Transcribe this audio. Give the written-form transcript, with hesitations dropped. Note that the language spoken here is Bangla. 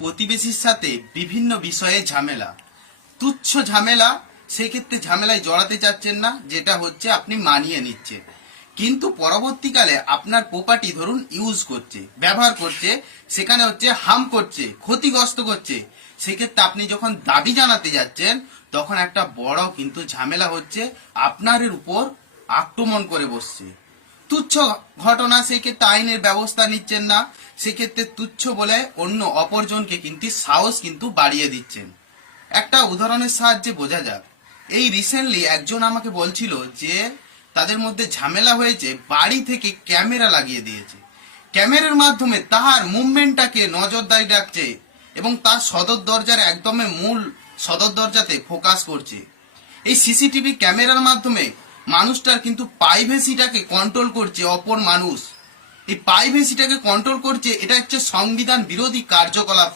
প্রতিবেশীর সাথে বিভিন্ন বিষয়ে ঝামেলা, তুচ্ছ ঝামেলা, সেক্ষেত্রে ঝামেলায় জড়াতে চাচ্ছেন না, যেটা হচ্ছে আপনি মানিয়ে নিচ্ছেন, কিন্তু পরবর্তীকালে আপনার প্রপার্টি ধরুন ইউজ করছে, ব্যবহার করছে, সেখানে হচ্ছে হার্ম করছে, ক্ষতিগ্রস্ত করছে, সেক্ষেত্রে আপনি যখন দাবি জানাতে যাচ্ছেন তখন একটা বড় কিন্তু ঝামেলা হচ্ছে, আপনার উপর আক্রমণ করে বসছে। তুচ্ছ ঘটনা, সেক্ষেত্রে আইনের ব্যবস্থা নিচ্ছেন না, সেক্ষেত্রে তুচ্ছ বলে অন্য অপরজনকে কিন্তু সাহস কিন্তু বাড়িয়ে দিচ্ছেন। একটা উদাহরণের সাহায্যে বোঝা যাক। এই রিসেন্টলি একজন আমাকে বলছিল যে তাদের মধ্যে ঝামেলা হয়েছে, বাড়ি থেকে ক্যামেরা লাগিয়ে দিয়েছে, ক্যামেরার মাধ্যমে তার মুভমেন্টটাকে নজরদারি রাখছে এবং তার সদর দরজার একদমই মূল সদর দরজাতে ফোকাস করছে। এই সিসিটিভি ক্যামেরার মাধ্যমে মানুষটার কিন্তু প্রাইভেসিটাকে কন্ট্রোল করছে অপর মানুষ, এই প্রাইভেসিটাকে কন্ট্রোল করছে। এটা হচ্ছে সংবিধান বিরোধী কার্যকলাপ।